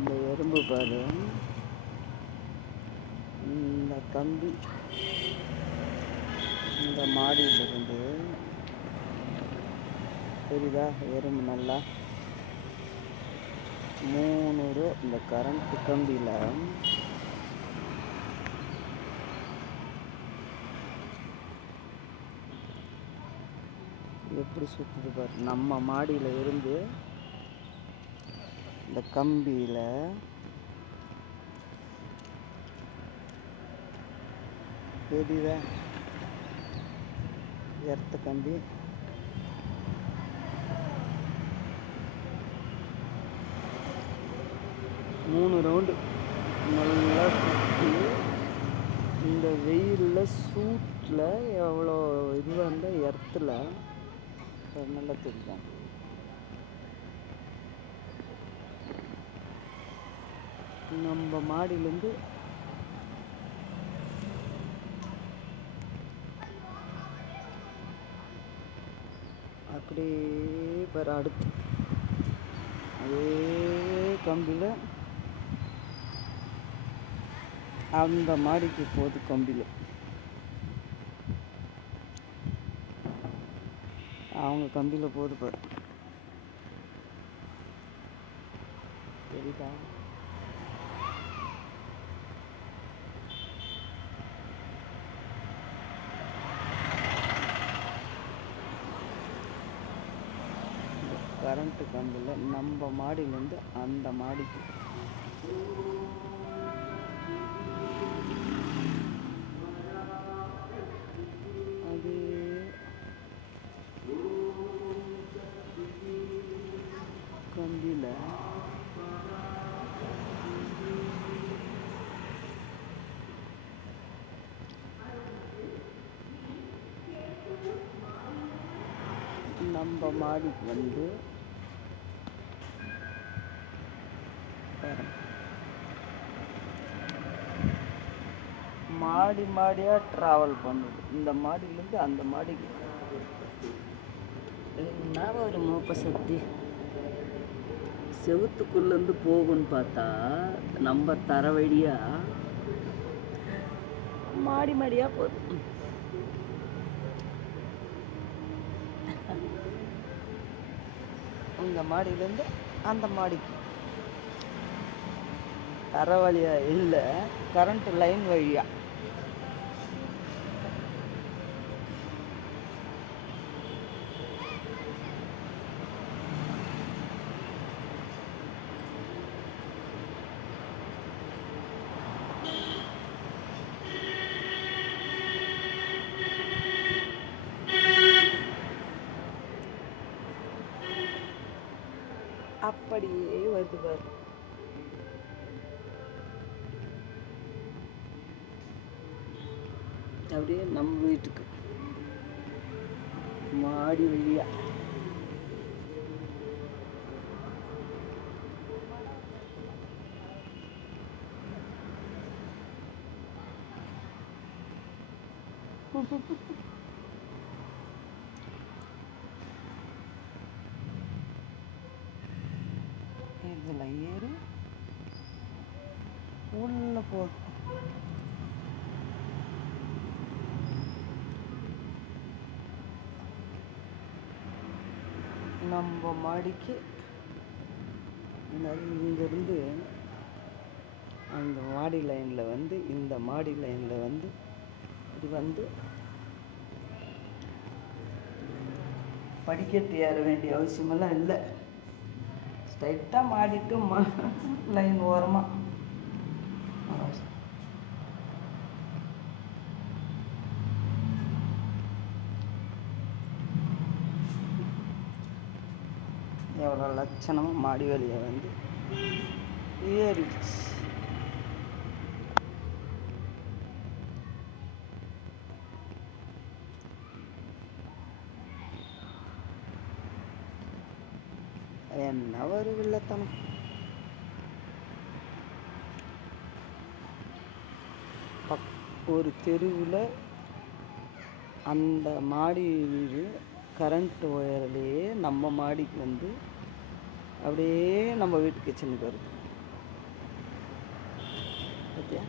இந்த எறும்பு பாரு, இந்த கம்பி இந்த மாடியிலிருந்து தெரியுதா எறும்பு நல்லா 3 இந்த கரண்ட் கம்பியில் எப்படி சுற்றுது பாரு. நம்ம மாடியில் இருந்து இந்த கம்பியில் தெரியுதா எர்த்த கம்பி. மூணு ரவுண்டு நல்லா சுற்றி இந்த வெயிலில் சூட்டில் எவ்வளோ இதுவாக இருந்தால் எர்த்தில் நல்லா தெரியும். நம்ம மாடியிலேருந்து அப்படியே பாரு அடுத்து அதே கம்பியில் அந்த மாடிக்கு போகுது. கம்பியில் அவங்க கம்பியில் போகுது பாரு, தெரியுதா? கரண்ட்டு கம்பியில் நம்ம மாடியிலேருந்து அந்த மாடிக்கு அது கம்பியில் நம்ம மாடிக்கு வந்து மாடி மாடியாக ட்ராவல் பண்ணுது. இந்த மாடியிலேருந்து அந்த மாடிக்கு என்ன ஒரு மோப்ப சக்தி. செவுத்துக்குள்ளேருந்து போகும்னு பார்த்தா நம்ம தர வழியாக மாடி மாடியாக போகுது. இந்த மாடியிலேருந்து அந்த மாடிக்கு தர வழியாக இல்லை, கரண்ட் லைன் வழியாக. அப்படியே வருது பாரு. அப்படியே நம்ம வீட்டுக்கு மாடி வழியா இதில் ஏறி உள்ள போகும். நம்ம மாடிக்கு இங்கேருந்து அந்த மாடி லைனில் வந்து இந்த மாடி லைனில் வந்து இது வந்து படிக்கட்டு ஏற வேண்டிய அவசியமெல்லாம் இல்லை. ஸ்ட்ரைட்டாக மாடிட்டு லைன் ஓரமாக எவ்வளோ லட்சணமாக மாடி வழியை வந்து ஏறிடுச்சு. என்ன ஒரு வில்லத்தனம். ஒரு தெருவில் அந்த மாடி வீடு கரண்ட் ஒயர்லேயே நம்ம மாடிக்கு வந்து அப்படியே நம்ம வீட்டு கிச்சனுக்கு வருது. பார்த்தியா?